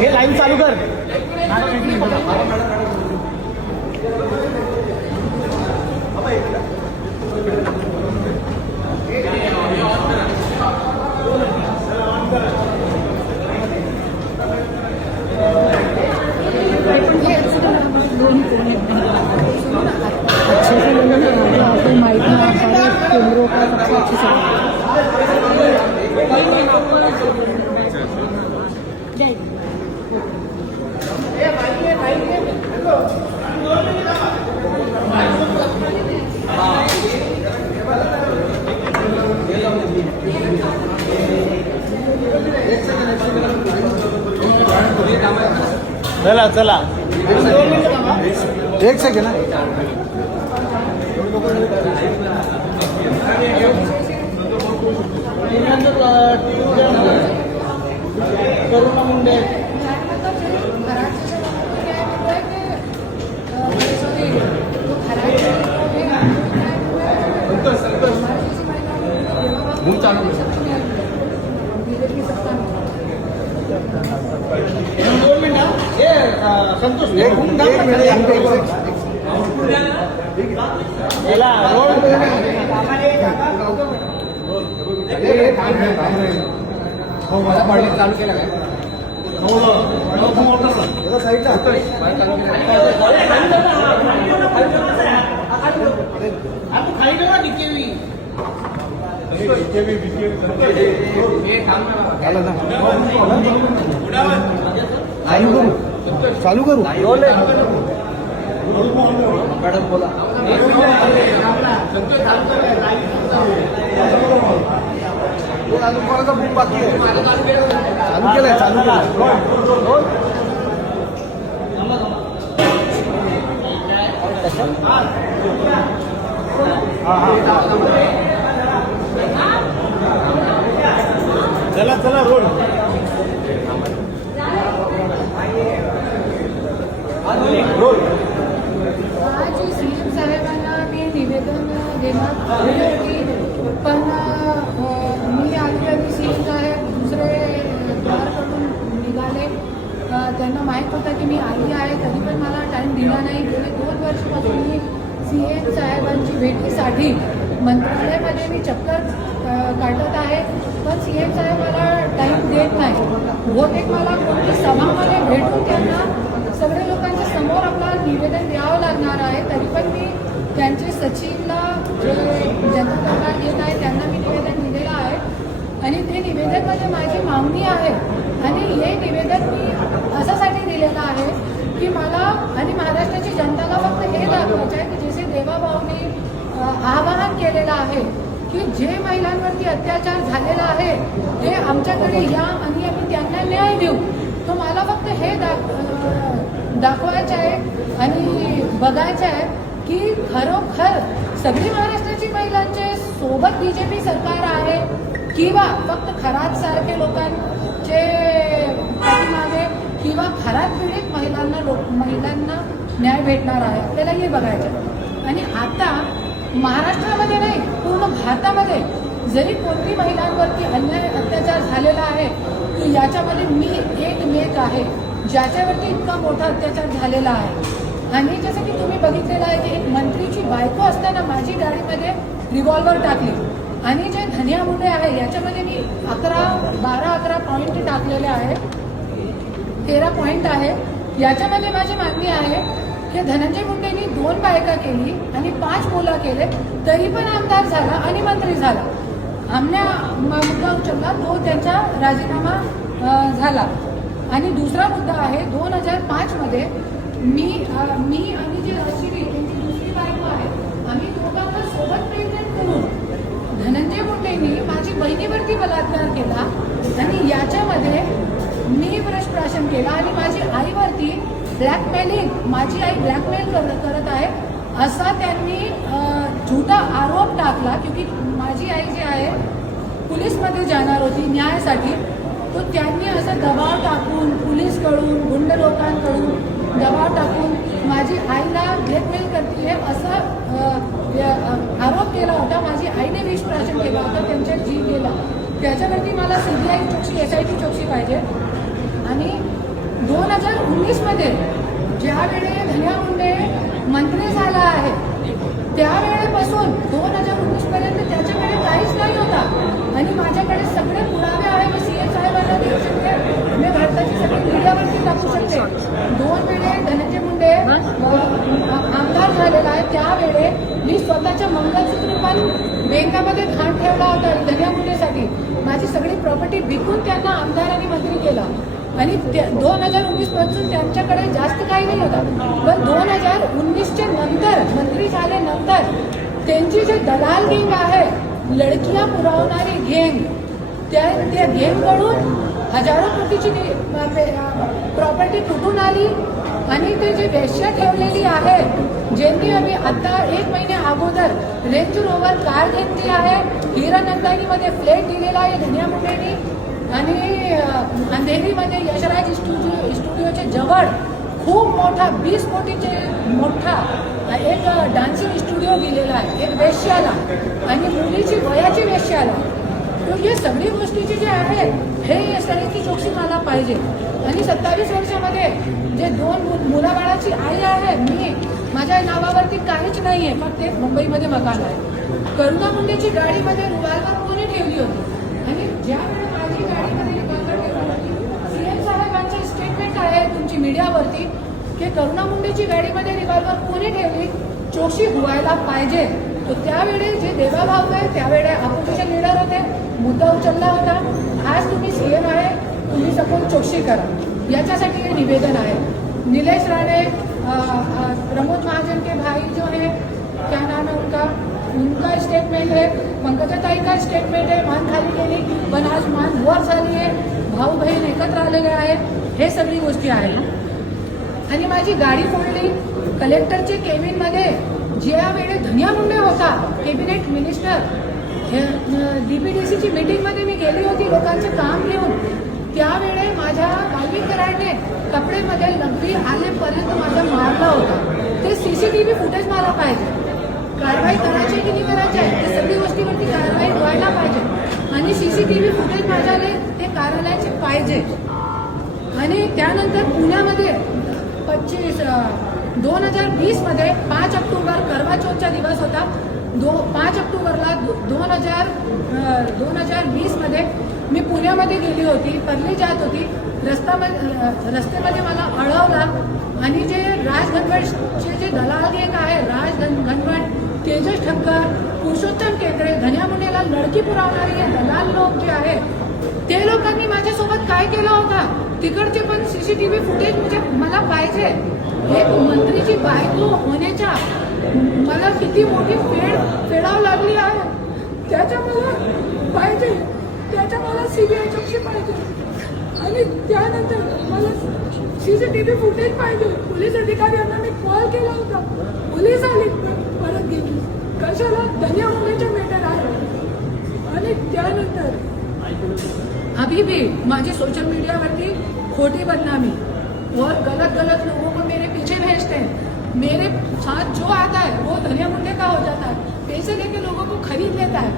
हे लाईन चालू कर. चला चला एक सेकंड ना. करुणा मुंडे संतोष चालू केला काय चालू करू मॅडम बोला. अजून कोणाचा बुक बाकी आहे? चालू केलंय चालू केलं. चला चला रोड आज सीएम साहेबांना मी निवेदन देणार होती, पण मी आधी सीएम साहेब दुसरे द्वारकडून निघाले. त्यांना माहीत होतं की मी आली आहे, तरी पण मला टाईम दिला नाही. गेले 2 वर्षापासून मी सीएम साहेबांची भेटीसाठी मंत्रालयामध्ये मी चक्कर काढत आहे, पण सीएम साहेब मला टाईम देत नाही. बहुतेक मला कोणती सभामध्ये भेटून त्यांना सगळ्या लोकांच्या समोर आपला निवेदन द्यावं लागणार आहे. तरी पण मी त्यांचे सचिवला जे जनता दरबार येत आहे त्यांना मी निवेदन दिलेलं आहे आणि ते निवेदनमध्ये माझी मागणी आहे. आणि हे निवेदन मी अशासाठी दिलेलं आहे की मला आणि महाराष्ट्राची जनताला फक्त हे दाखवायचं आहे की जसे देवाभाऊने आवाहन केलेलं आहे की जे महिलांवरती अत्याचार झालेला आहे ते आमच्याकडे या आणि आम्ही त्यांना न्याय देऊ. तो मला फक्त हे दाखवायचं आहे आणि बघायचं आहे की खरोखर सगळी महाराष्ट्राची महिलांचे सोबत बीजेपी सरकार आहे किंवा फक्त खरात सारखे लोकांचे पाठीमागे किंवा खरात पीडित महिलांना न्याय भेटणार आहे. आपल्याला हे बघायचं. आणि आता महाराष्ट्रामध्ये नाही, पूर्ण भारतामध्ये जरी कोणती महिलांवरती अन्याय अत्याचार झालेला आहे की याच्यामध्ये मी एकमेक आहे ज्याच्यावरती इतका मोठा अत्याचार झालेला आहे. आणि जसं की तुम्ही बघितलेलं आहे की एक मंत्रीची बायको असताना माझी गाडीमध्ये रिव्हॉल्वर टाकली आणि जे धनिया मुंडे आहे याच्यामध्ये मी 12-11 पॉईंट टाकलेले आहे, 13 पॉईंट आहे. याच्यामध्ये माझी मागणी आहे की धनंजय मुंडेंनी 2 बायका केली आणि 5 मुलं केले, तरी पण आमदार झाला आणि मंत्री झाला. आमने मुद्दा उचलला तो त्यांचा राजीनामा झाला. आणि दुसरा मुद्दा आहे 2005 मध्ये मी आणि जे रशिदी त्यांची दुसरी बायको आहे आम्ही दोघांना सोबत प्रेग्नेंट करून धनंजय मुंडेंनी माझी बहिणीवरती बलात्कार केला आणि याच्यामध्ये मी प्रशासन केला आणि माझी आईवरती ब्लॅकमेलिंग, माझी आई ब्लॅकमेल करत आहे असा त्यांनी झुटा आरोप टाकला. क्योंकि माझी आई जी आहे पोलीसमध्ये जाणार होती न्यायासाठी, तो त्यांनी असं दबाव टाकून पोलीसकडून गुंड लोकांकडून दबाव टाकून माझी आईला ब्लॅकमेल करते असा आरोप केला होता. माझी आईने विष प्राशन केला होता, त्यांच्या जीव गेला. त्याच्यावरती मला CBI चौकशी SIT चौकशी पाहिजे. आणि 2019 मध्ये ज्यावेळे धनया मुंडे मंत्री झाला आहे त्यावेळेपासून 2019 पर्यंत त्याच्याकडे काहीच नाही होता आणि माझ्याकडे सगळे पुरावे आहे. मी सीएम साहेबांना देऊ शकते, मी भारताची सगळी मीडियावरती टाकू शकते. 2 वेळे धनंजय मुंडे आमदार झालेला आहे त्यावेळे मी स्वतःच्या मंगळसूत्र पण बँकामध्ये घाण ठेवला होता धनया मुंडेसाठी. माझी सगळी प्रॉपर्टी विकून त्यांना आमदार आणि मंत्री केला आणि 2019 पासून त्यांच्याकडे जास्त काही नाही होता. पण 2019च्या नंतर मंत्री झाल्यानंतर त्यांची जे दलाल गँग आहे, लडकिया पुरवणारी गँग, त्या गँगकडून हजारो कोटीची प्रॉपर्टी कुठून आली आणि ते जे वेश्या ठेवलेली आहे, ज्यांनी आम्ही आता 1 महिन्या अगोदर रेंज रोवर कार घेतली आहे, हिरानंदानीमध्ये फ्लॅट दिलेला आहे धनया मुंडेंनी आणि अंधेरीमध्ये यशराज स्टुडिओच्या जवळ खूप मोठा 20 कोटीचे मोठा एक डान्सिंग स्टुडिओ दिलेला आहे एक वेश्याला आणि मुलीची वयाची वेश्याला. तर हे सगळी गोष्टीचे जे आहेत हे सगळ्याची चौकशी मला पाहिजे. आणि 27 वर्षामध्ये जे 2 मुलाबाळाची आई आहे मी, माझ्या नावावरती काहीच नाही आहे, फक्त एक मुंबईमध्ये मकान आहे. करुणा मुंडेची गाडीमध्ये रिव्हॉल्वर कोणी ठेवली होती आणि ज्यावेळेस माझी गाडीमध्ये रिव्हॉल्वर ठेवली होती, सीएम साहेबांचे स्टेटमेंट आहे तुमची मीडियावरती की करुणा मुंडेची गाडीमध्ये रिव्हॉल्वर कोणी ठेवली, चौकशी व्हायला पाहिजे. तर त्यावेळी जे देवाभाऊ आहे त्यावेळी अपोजिशन लीडर होते, मुद्दा उचलला होता. आज तुम्ही सीएम आहे, तुम्ही सपोज चौकशी करा, याच्यासाठी हे निवेदन आहे. नीलेश राणे, प्रमोद महाजन के भाई जो है, क्या नाम है उनका स्टेटमेंट है, पंकजाताई का स्टेटमेंट है, मान खाली केली पण आज मान वर झाली आहे, भाऊ बहीण एकत्र आलेले आहे, हे सगळी गोष्टी आहेत. आणि माझी गाडी फोडली कलेक्टरचे केबिनमध्ये ज्यावेळी धनया मुंडे होता कॅबिनेट मिनिस्टर, DPDCची मीटिंगमध्ये मी गेली होती लोकांचं काम घेऊन, त्यावेळे माझ्या बालविकराने कपडेमध्ये लंबी आलेपर्यंत माझा मारला होता. ते CCTV फुटेज मला पाहिजे. कारवाई करायची की नाही करायची आहे ते सगळी गोष्टीवरती कारवाई व्हायला पाहिजे आणि CCTV फुटेज माझ्याने ते कार्यालयाचे पाहिजे. आणि त्यानंतर पुण्यामध्ये 2020 मध्ये 5 ऑक्टोबर करवा चौथचा दिवस होता. 5 ऑक्टोबरला 2020 मध्ये मी पुण्यामध्ये गेली होती, परली जात होती. रस्त्यामध्ये मला अडवला आणि जे राज घनवटचे जे दलाल गँग आहे, राज घनवट, तेजस ठक्कर, पुरुषोत्तम टेकडे, धनया मुंडेला लडकी पुरवणारे हे दलाल लोक जे आहे, ते लोकांनी माझ्यासोबत काय केलं होता तिकडचे पण CCTV फुटेज म्हणजे मला पाहिजे. एक मंत्रीची बायको होण्याच्या मला किती मोठी फेडावं लागली आहे, त्याच्या मला पाहिजे, त्याच्या मला CBI चौकशी पाहिजे. आणि त्यानंतर मला CCTV फुटेज पाहिजे. पोलीस अधिकाऱ्यांना मी कॉल केला होता, पोलीस आली परत गेली, कशाला धनया मुंडेच्या मॅटर आहे. आणि त्यानंतर अभी भी माझी सोशल मीडियावरती खोटी बदनामी और गलत लोगों को मेरे पीछे भेजते हैं. मेरे साथ जो आता है वो धनया मुंडे का हो जाता है, पैसे लेके लोगों को खरीद लेता है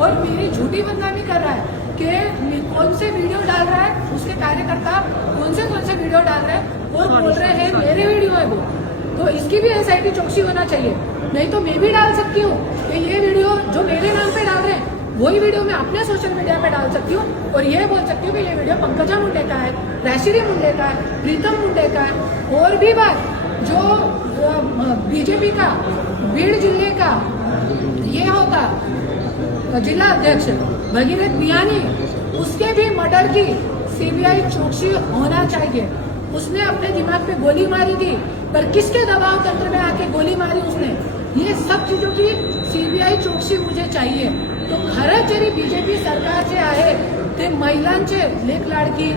और मेरी झूठी बदनामी कर रहा है कि कौन से वीडियो डाल रहा है उसके कार्यकर्ता, कौन से वीडियो डाल रहे हैं और बोल रहे हैं मेरे वीडियो है वो. तो इसकी भी SIT चौकसी होना चाहिए. नहीं तो मैं भी डाल सकती हूँ कि ये वीडियो जो मेरे नाम पे डाल रहे हैं वही वीडियो मैं अपने सोशल मीडिया पे डाल सकती हूँ और ये बोल सकती हूँ कि ये वीडियो पंकजा मुंडे का है, राशिरी मुंडे का है, प्रीतम मुंडे का है. और भी बात जो BJP का बीड़ जिले का ये होता जिला अध्यक्ष भगीरथ बियानी, उसके भी मर्डर की CBI चौकसी होना चाहिए. उसने अपने दिमाग पे गोली मारी थी, पर किसके दबाव तंत्र में आके गोली मारी उसने, ये सब चीजों की CBI चौकसी मुझे चाहिए. तो खरंच जरी BJP सरकार जे आहे ते महिलांचे लेक लाडकी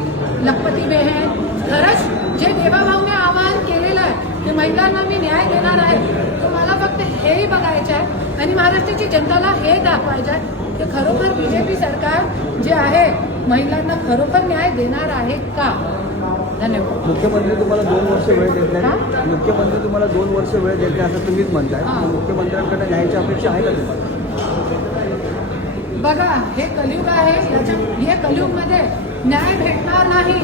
लखपती बहन, खरंच जे देवाभाऊने आवाहन केलेलं आहे ते महिलांना मी न्याय देणार आहे. तर मला फक्त हेही बघायचं आहे आणि महाराष्ट्राची जनताला हे दाखवायचं आहे की खरोखर BJP सरकार जे आहे महिलांना खरोखर न्याय देणार आहे का. धन्यवाद. मुख्यमंत्री तुम्हाला 2 वर्ष वेळ देत नाही, मुख्यमंत्री तुम्हाला 2 वर्ष वेळ देत नाही असं तुम्हीच म्हणताय. मुख्यमंत्र्यांकडे न्यायाची अपेक्षा आहे का तुम्हाला? बघा हे कलियुग आहे, या कलियुगमध्ये न्याय भेटणार नाही.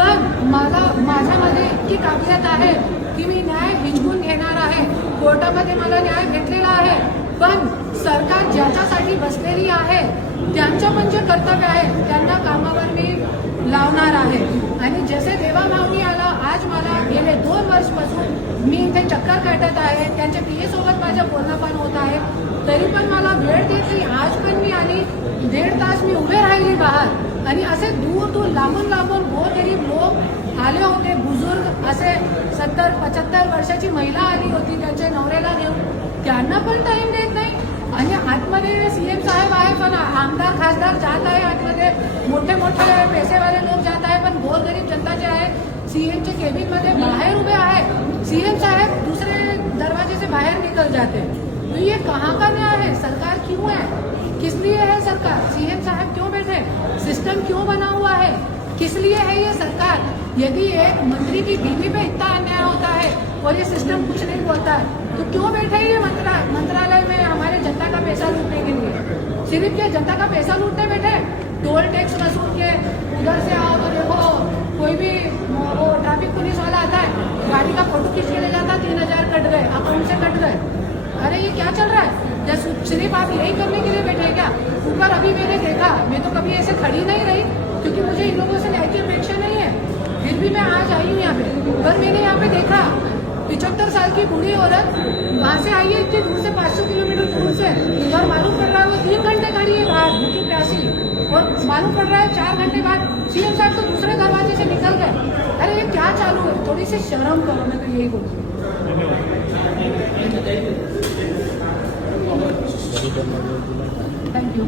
पण माझ्यामध्ये इतकी काबिलियत आहे की मी न्याय हिंचकून घेणार आहे. कोर्टामध्ये मला न्याय भेटलेला आहे. पण सरकार ज्याच्यासाठी बसलेली आहे त्यांचं पण जे कर्तव्य आहे त्यांना कामावर मी लावणार आहे. आणि जसे देवाभावनी आला, आज मला गेले 2 वर्षपासून मी इथे चक्कर काटत आहे. त्यांच्या PA सोबत माझं बोलणं पण होत आहे. तरी पण मला वेळ देत नाही. आज पण मी आणि 1.5 तास मी उभे राहिली बाहेर. आणि असे दूर लांबून गोरगरीब लोक आले होते. बुजुर्ग असे 70-75 वर्षाची महिला आली होती त्यांच्या नवऱ्याला घेऊन. त्यांना पण टाईम देत नाही. आणि आतमध्ये CM साहेब आहे, पण आमदार खासदार जात आहे आतमध्ये, मोठे पैसेवाले लोक जात आहे, पण गोरगरीब जनता जे आहे CMच्या केबिनमध्ये बाहेर उभे आहे. CM साहेब दूसरे दरवाजे से बाहर निकल जाते. तो ये कहाँ का न्याय है? सरकार क्यों है? किस लिए है सरकार? CM साहब क्यों बैठे? सिस्टम क्यों बना हुआ है? किस लिए है ये सरकार? यदि एक मंत्री की बीवी पे इतना अन्याय होता है और ये सिस्टम कुछ नहीं बोलता है, तो क्यों बैठे ये मंत्रालय में हमारे जनता का पैसा लूटने के लिए? सिर्फ ये जनता का पैसा लूटने बैठे? टोल टैक्स वसूल के उधर से आओ तो देखो कोई भी वो ट्रैफिक पुलिस वाला आता है, गाड़ी का फोटो खींच के ले जाता, 3,000 कट गए, अकाउंट से कट गए. अरे ये क्या चल रहा है? जैसे सिर्फ आप यही करने के लिए बैठे हैं क्या? ऊपर अभी मैंने देखा, मैं तो कभी ऐसे खड़ी नहीं रही क्योंकि मुझे इन लोगों से न्याय की अपेक्षा नहीं है. फिर भी मैं आज आई हूँ यहाँ पे. पर मैंने यहाँ पे देखा 75 साल की बूढ़ी औरत वहाँ से आई है, इतनी दूर से 500 किलोमीटर दूर से, और मालूम पड़ रहा है वो 3 घंटे खड़ी है बाहर भूखी प्यासी, और मालूम पड़ रहा है 4 घंटे बाद CM साहब तो दूसरे दरवाजे से निकल गए. अरे ये क्या चालू है? थोड़ी सी शर्म करो, मैं तो यही बोलूँ. Thank you.